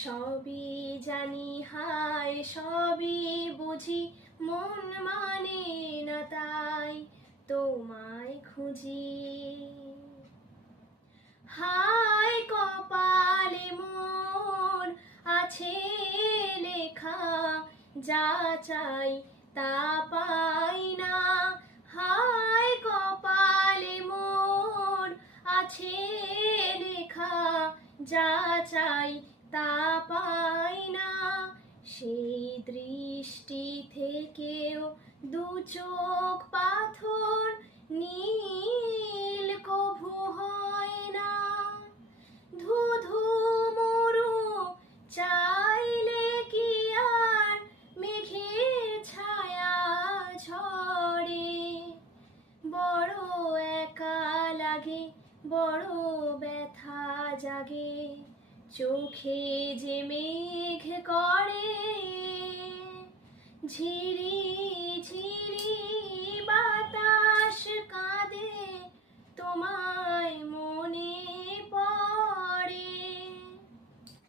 সবই জানি হায় সবই বুঝি, মন মানে না তাই তোমায় খুঁজি। হায় কপালে মোর আছে লেখা, যা চাই তা পাই না। হায় কপালে মোর আছে লেখা, যা চাই তা পাই না। সেই দৃষ্টি থেকেও দু চোখ পাথর, নীল কভু হয় না। ধুধু মরু চাইলে কি আর মেঘের ছায়া ঝরে। বড় একা লাগে, বড় ব্যথা জাগে, চোখে যে মেঘ করে। ঝির